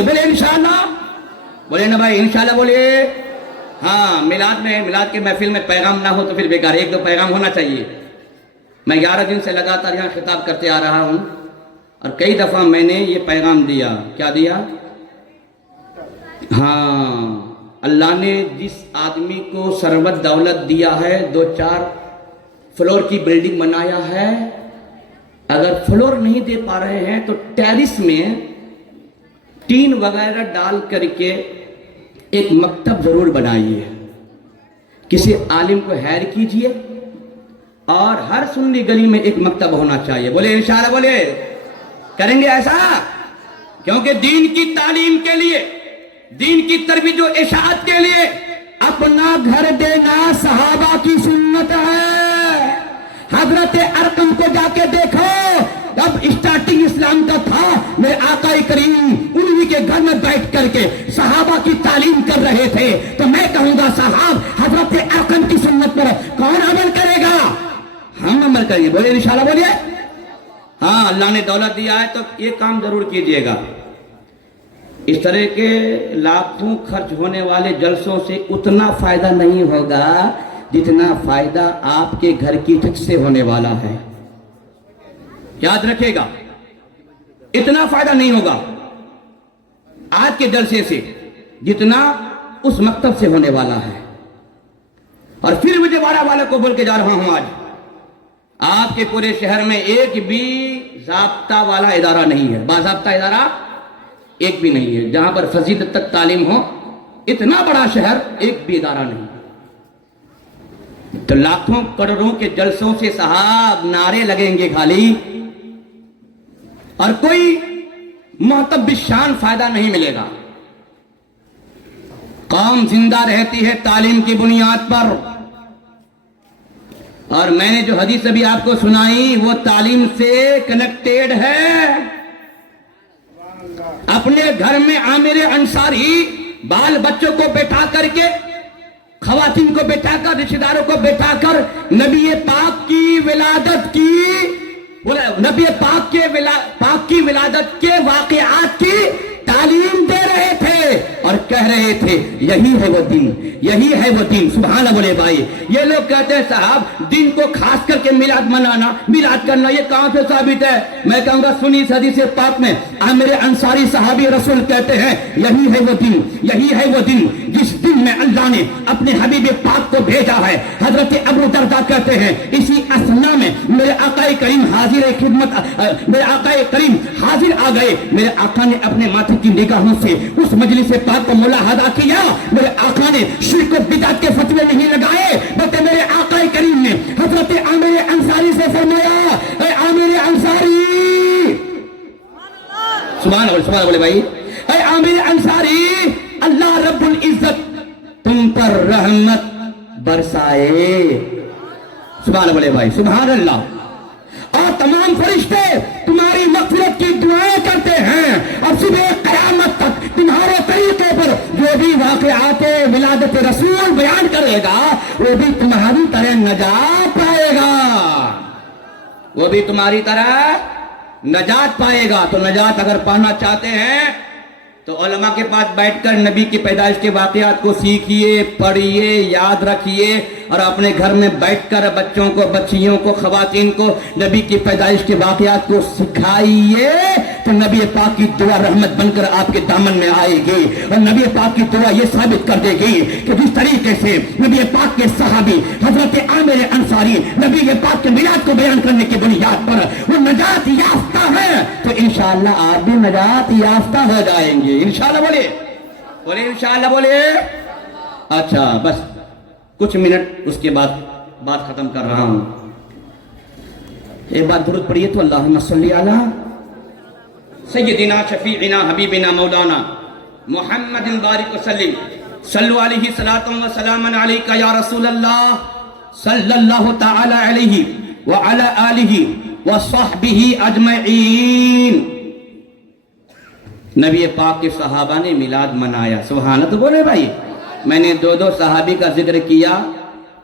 چاہیے، بولے انشاءاللہ، بولے نا بھائی انشاءاللہ بولے۔ ہاں میلاد کے محفل میں پیغام نہ ہو تو پھر بیکار، ایک دو پیغام ہونا چاہیے۔ میں 11 دن سے لگاتار یہاں خطاب کرتے آ رہا ہوں اور کئی دفعہ میں نے یہ پیغام دیا، کیا دیا؟ ہاں، اللہ نے جس آدمی کو ثروت دولت دیا ہے، 2-4 فلور کی بلڈنگ بنایا ہے، اگر فلور نہیں دے پا رہے ہیں تو ٹیرس میں ٹین وغیرہ ڈال کر کے ایک مکتب ضرور بنائیے، کسی عالم کو ہائر کیجئے، اور ہر سنی گلی میں ایک مکتب ہونا چاہیے، بولے انشاءاللہ بولے۔ کریں گے ایسا؟ کیونکہ دین کی تعلیم کے لیے، دین کی ترویج و اشاعت کے لیے اپنا گھر دینا صحابہ کی سنت ہے۔ حضرت ارقم کو جا کے دیکھو، جب اسٹارٹنگ اسلام کا تھا، میرے آقا کریم انہی کے گھر میں بیٹھ کر کے صحابہ کی تعلیم کر رہے تھے، تو میں کہوں گا صاحب حضرت ارقم کی سنت پر کون عمل کرے گا؟ ہم عمل کریں گے، بولے انشاءاللہ بولے۔ ہاں، اللہ نے دولت دیا ہے تو یہ کام ضرور کیجئے گا۔ اس طرح کے لاکھوں خرچ ہونے والے جلسوں سے اتنا فائدہ نہیں ہوگا جتنا فائدہ آپ کے گھر کی چھت سے ہونے والا ہے، یاد رکھے گا، اتنا فائدہ نہیں ہوگا آج کے جلسے سے جتنا اس مکتب سے ہونے والا ہے۔ اور پھر مجھے بارہ والے کو بول کے جا رہا ہوں، آج آپ کے پورے شہر میں ایک بھی ضابطہ والا ادارہ نہیں ہے، باضابطہ ادارہ ایک بھی نہیں ہے جہاں پر فضیلت تک تعلیم ہو، اتنا بڑا شہر ایک بھی ادارہ نہیں۔ تو لاکھوں کروڑوں کے جلسوں سے صاحب نعرے لگیں گے خالی، اور کوئی محتب شان فائدہ نہیں ملے گا۔ قوم زندہ رہتی ہے تعلیم کی بنیاد پر، اور میں نے جو حدیث ابھی آپ کو سنائی وہ تعلیم سے کنیکٹیڈ ہے۔ اپنے گھر میں عامر انصاری بال بچوں کو بیٹھا کر کے، خواتین کو بیٹھا کر، رشتہ داروں کو بیٹھا کر نبی پاک کی ولادت کی ولادت کے واقعات کی تعلیم دے رہے تھے اور کہہ رہے تھے یہی ہے وہ دین، یہی ہے وہ دین۔ سبحان اللہ بولے بھائی۔ یہ لوگ کہتے ہیں صاحب دین کو خاص کر کے میلاد منانا، میلاد کرنا، یہ کہاں سے ثابت ہے؟ میں کہوں گا سنی اس حدیث پاک میں عامر انصاری صحابی رسول کہتے ہیں یہی ہے وہ دین، یہی ہے وہ دین جس دن میں اللہ نے اپنے حبیب پاک کو بھیجا ہے۔ حضرت ابو درداء کہتے ہیں اسی اثنا میں میرے آقا کریم حاضر خدمت، میرے آقا کریم حاضر آ گئے، میرے آقا نے اپنے ماتھے کی نگاہوں سے اس مجلس پاک کو ملاحظہ کیا، میرے آقا نے شرک و بدعت کے فتوے نہیں لگائے، بلکہ میرے آقا کریم نے حضرت عامر انصاری سے فرمایا اے عامر انصاری، سبحان اللہ بولے بھائی، اے عامر انصاری اللہ رب العزت تم پر رحمت برسائے، سبحان اللہ بولے بھائی، سبحان اللہ، اور تمام فرشتے تمہاری مغفرت کی دعائیں کرتے ہیں، اور صبح قیامت تک تمہارے طریقے پر جو بھی واقعات ولادت رسول بیان کرے گا وہ بھی تمہاری طرح نجات پائے گا، وہ بھی تمہاری طرح نجات پائے گا۔ تو نجات اگر پانا چاہتے ہیں تو علماء کے پاس بیٹھ کر نبی کی پیدائش کے واقعات کو سیکھیے، پڑھیے، یاد رکھیے، اور اپنے گھر میں بیٹھ کر بچوں کو، بچیوں کو، خواتین کو نبی کی پیدائش کے واقعات کو سکھائیے، تو نبی پاک کی دعا رحمت بن کر آپ کے دامن میں آئے گی، اور نبی پاک کی دعا یہ ثابت کر دے گی کہ جس طریقے سے نبی پاک کے صحابی حضرت عامر انصاری نبی پاک کے میلاد کو بیان کرنے کی بنیاد پر وہ نجات یافتہ ہے، تو انشاءاللہ آپ بھی نجات یافتہ ہو جائیں گے، انشاءاللہ بولے، بولے انشاءاللہ بولے۔ اچھا بس کچھ منٹ اس کے بعد بات ختم کر رہا ہوں۔ ایک بات درود پڑھیے تو اللہم صلی علی سیدنا شفیعنا حبیبنا مولانا محمد بارک وسلم، صلو علیہ صلاۃ و سلام علیک یا رسول اللہ صلی اللہ تعالی علیہ وعلی آلہ وصحبہ اجمعین۔ نبی پاک کے صحابہ نے میلاد منایا، سبحان اللہ، تو بولے بھائی میں نے دو صحابی کا ذکر کیا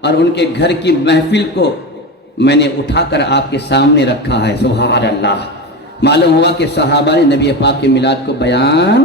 اور ان کے گھر کی محفل کو میں نے اٹھا کر آپ کے سامنے رکھا ہے، سبحان اللہ۔ معلوم ہوا کہ صحابہ نے نبی پاک کے میلاد کو بیان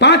5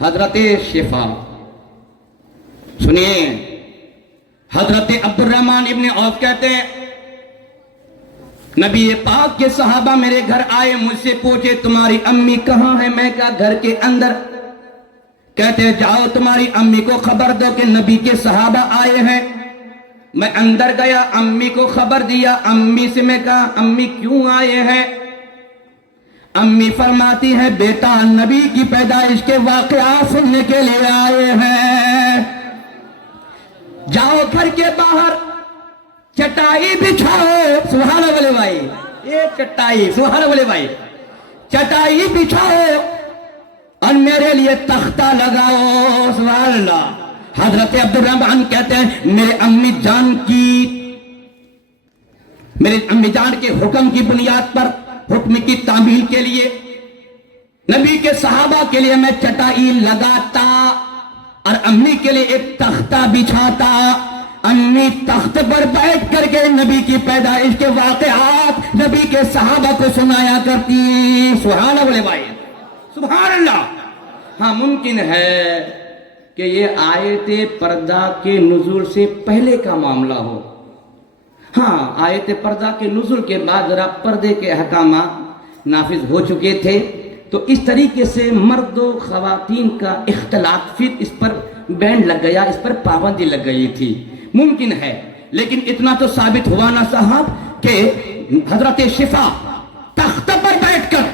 حضرت شفا سنیے، حضرت عبدالرحمن ابن عوف کہتے ہیں نبی پاک کے صحابہ میرے گھر آئے، مجھ سے پوچھے تمہاری امی کہاں ہے؟ میں کہا گھر کے اندر۔ کہتے جاؤ تمہاری امی کو خبر دو کہ نبی کے صحابہ آئے ہیں۔ میں اندر گیا، امی کو خبر دیا۔ امی سے میں کہا امی کیوں آئے ہیں؟ امی فرماتی ہے بیٹا نبی کی پیدائش کے واقعات سننے کے لیے آئے ہیں، جاؤ گھر کے باہر چٹائی بچھاؤ۔ سبحان اللہ بولے بھائی، ایک چٹائی، سبحان اللہ بولے بھائی، چٹائی بچھاؤ اور میرے لیے تختہ لگاؤ۔ سبحان اللہ۔ حضرت عبدالرحمن کہتے ہیں میرے امی جان کے حکم کی بنیاد پر، حکم کی تعمیل کے لیے، نبی کے صحابہ کے لیے میں چٹائی لگاتا اور امی کے لیے ایک تختہ بچھاتا۔ امی تخت پر بیٹھ کر کے نبی کی پیدائش کے واقعات نبی کے صحابہ کو سنایا کرتی۔ سبحان اللہ بولے بھائی، سبحان اللہ۔ ہاں ممکن ہے کہ یہ آیت پردہ کے نزول سے پہلے کا معاملہ ہو، ہاں آیت پردہ کے نزول کے بعد ذرا پردے کے احکامات نافذ ہو چکے تھے، تو اس طریقے سے مرد و خواتین کا اختلاط، پھر اس پر بین لگ گیا، اس پر پابندی لگ گئی تھی، ممکن ہے۔ لیکن اتنا تو ثابت ہوا نا صاحب کہ حضرت شفا تخت پر بیٹھ کر،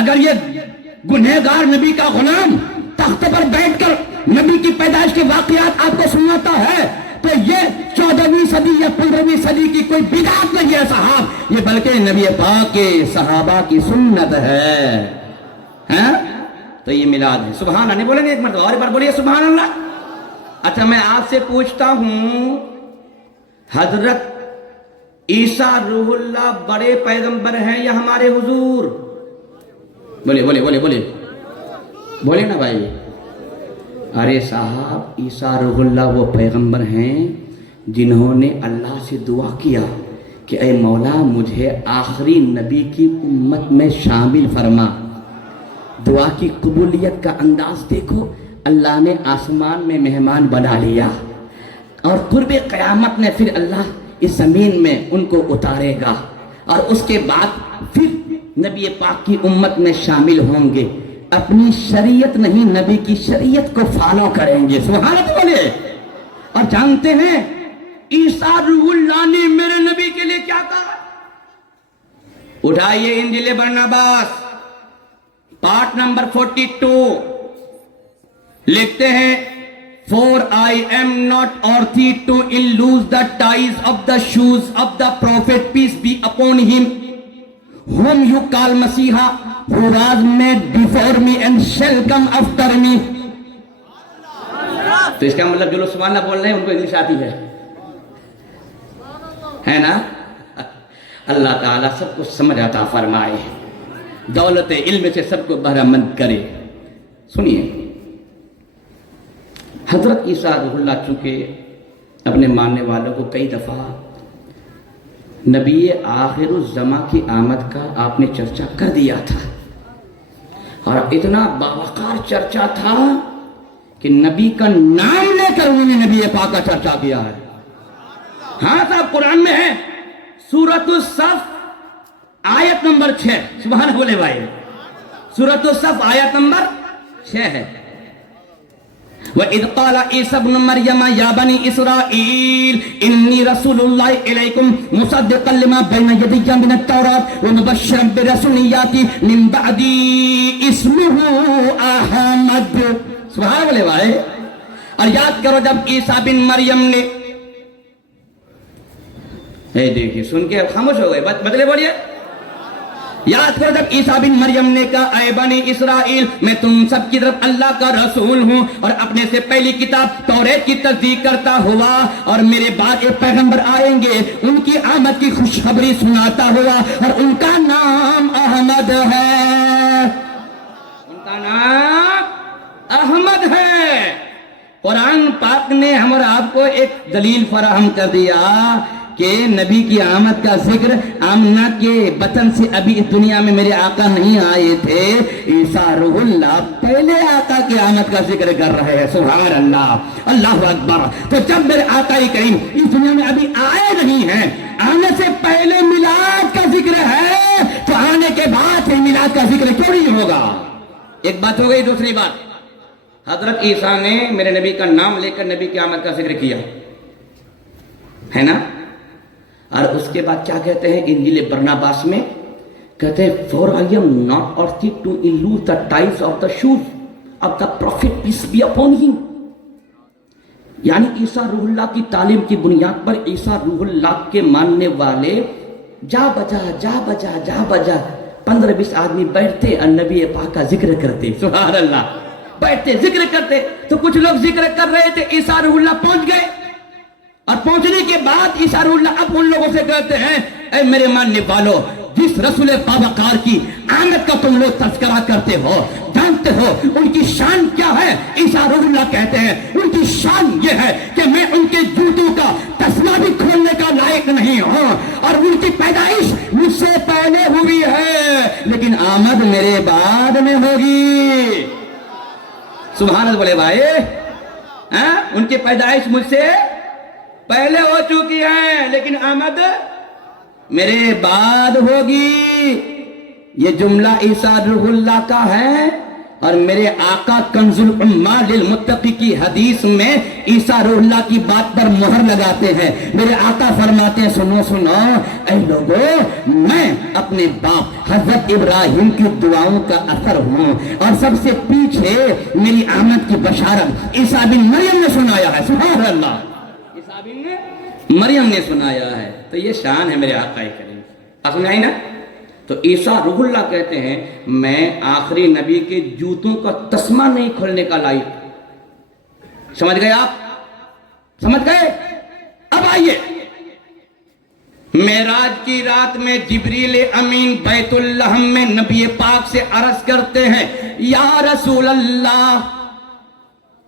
اگر یہ گنہگار نبی کا غلام تخت پر بیٹھ کر نبی کی پیدائش کے واقعات آپ کو سناتا ہے تو یہ 14ویں صدی یا 15ویں صدی کی کوئی بدعت نہیں ہے صاحب، یہ بلکہ نبی پاک کے صحابہ کی سنت ہے، ہاں تو یہ میلاد ہے۔ سبحان اللہ نہیں بولیں گے؟ ایک مرتبہ اور ایک بار بولیے سبحان اللہ۔ اچھا میں آپ سے پوچھتا ہوں، حضرت عیسیٰ روح اللہ بڑے پیغمبر ہیں یا ہمارے حضور؟ بولے بولے بولے بولے بولے نا بھائی۔ ارے صاحب عیسیٰ روح اللہ وہ پیغمبر ہیں جنہوں نے اللہ سے دعا کیا کہ اے مولا مجھے آخری نبی کی امت میں شامل فرما۔ دعا کی قبولیت کا انداز دیکھو، اللہ نے آسمان میں مہمان بنا لیا اور قرب قیامت میں پھر اللہ اس زمین میں ان کو اتارے گا اور اس کے بعد پھر نبی پاک کی امت میں شامل ہوں گے، اپنی شریعت نہیں نبی کی شریعت کو فالو کریں گے۔ سبحان اللہ بولے۔ اور جانتے ہیں عیسیٰ روح اللہ نے میرے نبی کے لیے کیا کہا؟ اٹھائیے انجیل برناباس پارٹ نمبر 42 لکھتے ہیں For I am not worthy to loose the ties of the shoes of the prophet, peace be upon him, whom you call Messiah, who was made before me and shall come after me. تو اس کا مطلب جو لوگ سبحان اللہ بول رہے ہیں ان کو انگلش آتی ہے نا؟ اللہ تعالیٰ سب کو سمجھ عطا فرمائے، دولت علم سے سب کو بہرمند کرے۔ سنیے، حضرت عیسیٰ روح اللہ چونکہ اپنے ماننے والوں کو کئی دفعہ نبی آخر الزماں کی آمد کا آپ نے چرچا کر دیا تھا، اور اتنا باوقار چرچا تھا کہ نبی کا نام لے کر انہوں نے نبی پاک کا چرچا کیا ہے۔ ہاں صاحب قرآن میں ہے، سورۃ الصف آیت نمبر 6۔ سبحان بولے بھائی، سورۃ الصف آیت نمبر 6 ہے۔ وَإِذْ قَالَ عِيسَى ابْنُ مَرْيَمَ يَا بَنِي إِسْرَائِيلَ إِنِّي رَسُولُ اللَّهِ إِلَيْكُمْ مُصَدِّقًا لِمَا بَيْنَ يَدَيَّ مِنَ التَّوْرَاةِ وَمُبَشِّرًا بِرَسُولٍ يَأْتِي مِن بَعْدِي اسْمُهُ أَحْمَدُ۔ سبحان اللہ بھائی۔ اور یاد کرو جب عیسیٰ بن مریم نے، دیکھیے سن کے خاموش ہو گئے، بدلے بولیے، یاد کرو جب عیسیٰ بن مریم نے کہا اے بنی اسرائیل میں تم سب کی طرف اللہ کا رسول ہوں اور اپنے سے پہلی کتاب توریت کی تصدیق کرتا ہوا، اور میرے بعد ایک پیغمبر آئیں گے ان کی آمد کی خوشخبری سناتا ہوا، اور ان کا نام احمد ہے، ان کا نام احمد ہے۔ قرآن پاک نے ہم اور آپ کو ایک دلیل فراہم کر دیا کہ کہ نبی کی آمد کا ذکر آمنہ کے بطن سے ابھی اس دنیا میں میرے آقا نہیں آئے تھے، عیسیٰ روح اللہ پہلے آقا کی آمد کا ذکر کر رہے ہیں۔ سبحان اللہ، اللہ اکبر۔ تو جب میرے آقا کریم اس دنیا میں ابھی آئے نہیں ہیں، آنے سے پہلے میلاد کا ذکر ہے، تو آنے کے بعد پھر میلاد کا ذکر کیوں نہیں ہوگا؟ ایک بات ہو گئی۔ دوسری بات، حضرت عیسیٰ نے میرے نبی کا نام لے کر نبی کی آمد کا ذکر کیا ہے نا، اور اس کے بعد کیا کہتے ہیں انجیل برناباس میں؟ کہتے ہیں for I am not worthy to loose the ties of the shoes of the prophet peace be upon him۔ یعنی عیسیٰ روح اللہ کی تعلیم کی بنیاد پر عیسیٰ روح اللہ کے ماننے والے جا بجا 15-20 آدمی بیٹھتے اور نبی پاک کا ذکر کرتے۔ سبحان اللہ، بیٹھتے ذکر کرتے۔ تو کچھ لوگ ذکر کر رہے تھے، عیسیٰ روح اللہ پہنچ گئے، اور پہنچنے کے بعد عیسیٰ روح اللہ اب ان لوگوں سے کہتے ہیں اے میرے ماننے والو، جس رسول باوقار کی آمد کا تم لوگ تذکرہ کرتے ہو، جانتے ہو ان کی شان کیا ہے؟ عیسیٰ روح اللہ کہتے ہیں ان کی شان یہ ہے کہ میں ان کے جوتوں کا تسمہ بھی کھولنے کا لائق نہیں ہوں، اور ان کی پیدائش مجھ سے پہلے ہوئی ہے لیکن آمد میرے بعد میں ہوگی۔ سبحان اللہ بولے بھائی، ان کی پیدائش مجھ سے پہلے ہو چکی ہے لیکن آمد میرے بعد ہوگی۔ یہ جملہ عیسیٰ روح اللہ کا ہے، اور میرے آقا کنز العمال للمتقی کی حدیث میں عیسیٰ روح اللہ کی بات پر مہر لگاتے ہیں۔ میرے آقا فرماتے ہیں سنو اے لوگو، میں اپنے باپ حضرت ابراہیم کی دعاؤں کا اثر ہوں، اور سب سے پیچھے میری آمد کی بشارت عیسیٰ بن مریم نے سنایا ہے۔ سبحان اللہ، عیسیٰ بن مریم نے سنایا ہے۔ تو یہ شان ہے میرے آقا کریم، آپ سمجھائی نا؟ تو عیسیٰ روح اللہ کہتے ہیں میں آخری نبی کے جوتوں کا تسمہ نہیں کھولنے کا لائق۔ سمجھ گئے آپ؟ سمجھ گئے؟ اب آئیے، معراج کی رات میں جبریل امین بیت اللحم میں نبی پاک سے عرض کرتے ہیں یا رسول اللہ،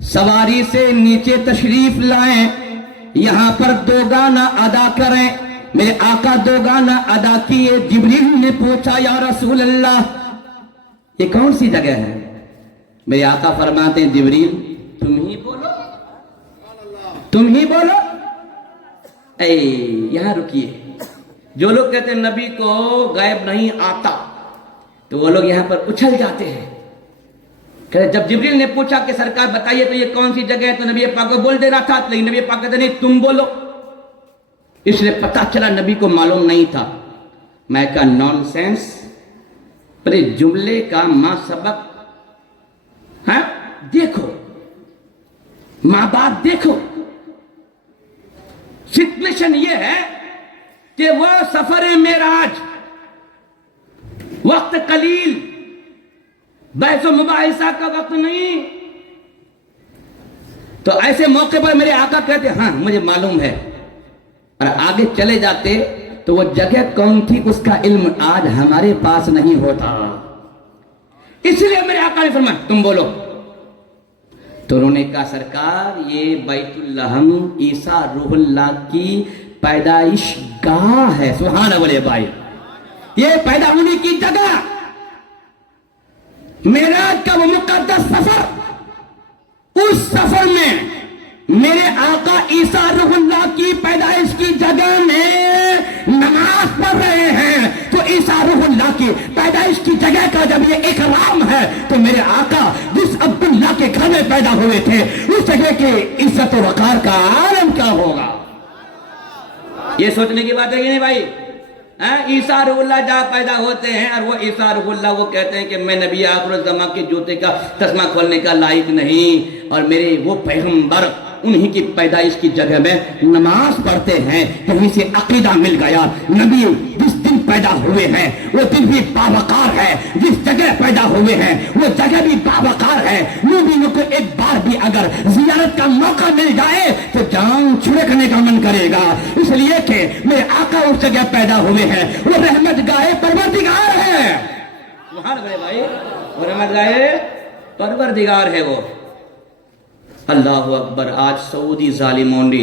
سواری سے نیچے تشریف لائیں، یہاں پر دو گانا ادا کریں۔ میرے آقا دو گانا ادا کیے۔ جبریل نے پوچھا یا رسول اللہ یہ کون سی جگہ ہے؟ میرے آقا فرماتے ہیں جبریل تم ہی بولو، تم ہی بولو۔ اے یہاں رکیے، جو لوگ کہتے ہیں نبی کو غیب نہیں آتا تو وہ لوگ یہاں پر اچھل جاتے ہیں۔ کہ جب جبریل نے پوچھا کہ سرکار بتائیے تو یہ کون سی جگہ ہے، تو نبی پاک کو بول دینا تھا، لیکن نبی پاک کہتے نہیں تم بولو۔ اس لیے پتہ چلا نبی کو معلوم نہیں تھا۔ میں کہا نون سینس، پر جملے کا ماں سبق ہاں دیکھو، ماں باپ دیکھو۔ سچویشن یہ ہے کہ وہ سفر معراج وقت قلیل، بحث و مباحثہ کا وقت نہیں۔ تو ایسے موقع پر میرے آقا کہتے ہاں مجھے معلوم ہے، اور آگے چلے جاتے تو وہ جگہ کون تھی اس کا علم آج ہمارے پاس نہیں ہوتا۔ اس لیے میرے آقا نے فرمایا تم بولو۔ تو انہوں نے کہا سرکار یہ بیت اللحم عیسیٰ روح اللہ کی پیدائش گاہ ہے۔ سبحان اللہ بھائی، یہ پیدا ہونے کی جگہ، معراج کا وہ مقدس سفر، اس سفر میں میرے آقا عیسیٰ روح اللہ کی پیدائش کی جگہ میں نماز پڑھ رہے ہیں۔ تو عیسیٰ روح اللہ کی پیدائش کی جگہ کا جب یہ اکرام ہے تو میرے آقا جس عبداللہ کے گھر میں پیدا ہوئے تھے اس جگہ کے عزت و وقار کا عالم کیا ہوگا؟ یہ سوچنے کی بات ہے کہ نہیں بھائی؟ عیسیٰ روح اللہ جہاں پیدا ہوتے ہیں اور وہ عیسیٰ روح اللہ وہ کہتے ہیں کہ میں نبی آخر الزمان کے جوتے کا تسمہ کھولنے کا لائق نہیں، اور میرے وہ پیغمبر انہی کی پیدائش کی جگہ میں نماز پڑھتے ہیں۔ وہیں سے عقیدہ مل گیا، نبی جس دن پیدا ہوئے ہیں وہ دن بھی باوقار ہے، جس جگہ پیدا ہوئے ہیں وہ جگہ بھی باوقار ہے۔ مومنوں کو ایک بار بھی اگر زیارت کا موقع مل جائے تو جان چھڑکنے کا من کرے گا، اس لیے کہ میرے آقا اس جگہ پیدا ہوئے ہیں، وہ رحمت گاہ پروردگار ہے۔ سبحان اللہ بھائی، وہ رحمت گاہ پروردگار ہے وہ۔ اللہ اکبر۔ آج سعودی ظالموں نے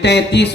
33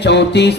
34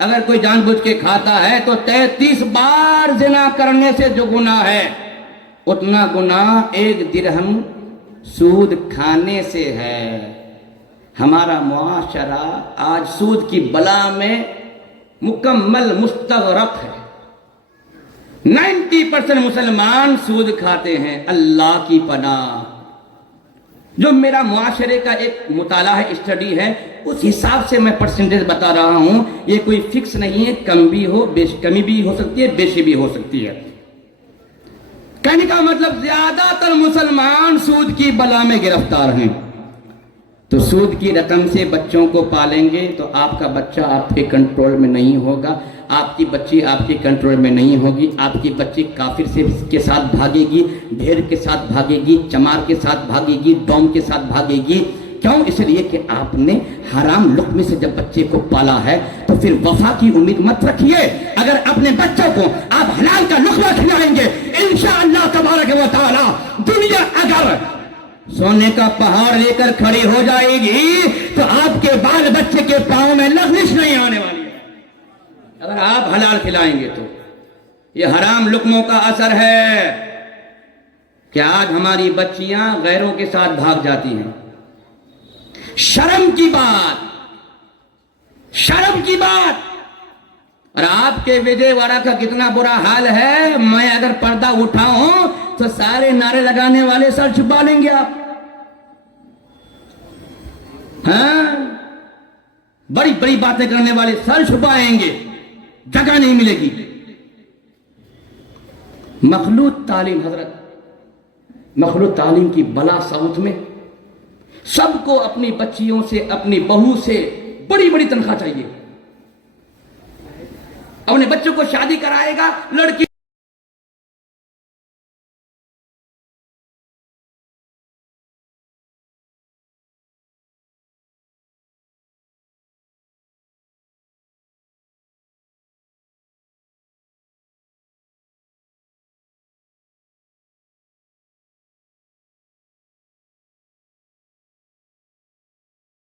اگر کوئی جان بوجھ کے کھاتا ہے تو 33 بار زنا کرنے سے جو گناہ ہے اتنا گناہ 1 درہم سود کھانے سے ہے۔ ہمارا معاشرہ آج سود کی بلا میں مکمل مستغرق ہے۔ 90% مسلمان سود کھاتے ہیں۔ اللہ کی پناہ، جو میرا معاشرے کا ایک مطالعہ ہے، اسٹڈی ہے، اس حساب سے میں پرسنٹیج بتا رہا ہوں۔ یہ کوئی فکس نہیں ہے، کمی بھی ہو سکتی ہے، بیشی بھی ہو سکتی ہے۔ کہنے کا مطلب زیادہ تر مسلمان سود کی بلا میں گرفتار ہیں۔ تو سود کی رقم سے بچوں کو پالیں گے تو آپ کا بچہ آپ کے کنٹرول میں نہیں ہوگا، آپ کی بچی آپ کے کنٹرول میں نہیں ہوگی، آپ کی بچی کافر کے ساتھ بھاگے گی، ڈھیر کے ساتھ بھاگے گی، چمار کے ساتھ بھاگے گی، ڈوم کے ساتھ بھاگے گی۔ کیوں؟ اس لیے کہ آپ نے حرام لقمے سے جب بچے کو پالا ہے تو پھر وفا کی امید مت رکھیے۔ اگر اپنے بچوں کو آپ حلال کا لقمہ کھلائیں گے انشاءاللہ تبارک و تعالی، دنیا اگر سونے کا پہاڑ لے کر کھڑی ہو جائے گی تو آپ کے بال بچے کے پاؤں میں لغزش نہیں آنے والی ہے، اگر آپ حلال کھلائیں گے تو۔ یہ حرام لقموں کا اثر ہے کہ آج ہماری بچیاں غیروں کے ساتھ بھاگ جاتی ہیں۔ شرم کی بات۔ اور آپ کے وجے واڑا کا کتنا برا حال ہے، میں اگر پردہ اٹھاؤں تو سارے نعرے لگانے والے سر چھپا لیں گے آپ، ہاں، بڑی بڑی باتیں کرنے والے سر چھپائیں گے، جگہ نہیں ملے گی۔ مخلوط تعلیم، حضرت، مخلوط تعلیم کی بلا ساؤتھ میں سب کو اپنی بچیوں سے، اپنی بہو سے بڑی بڑی تنخواہ چاہیے۔ اپنے بچوں کو شادی کرائے گا، لڑکی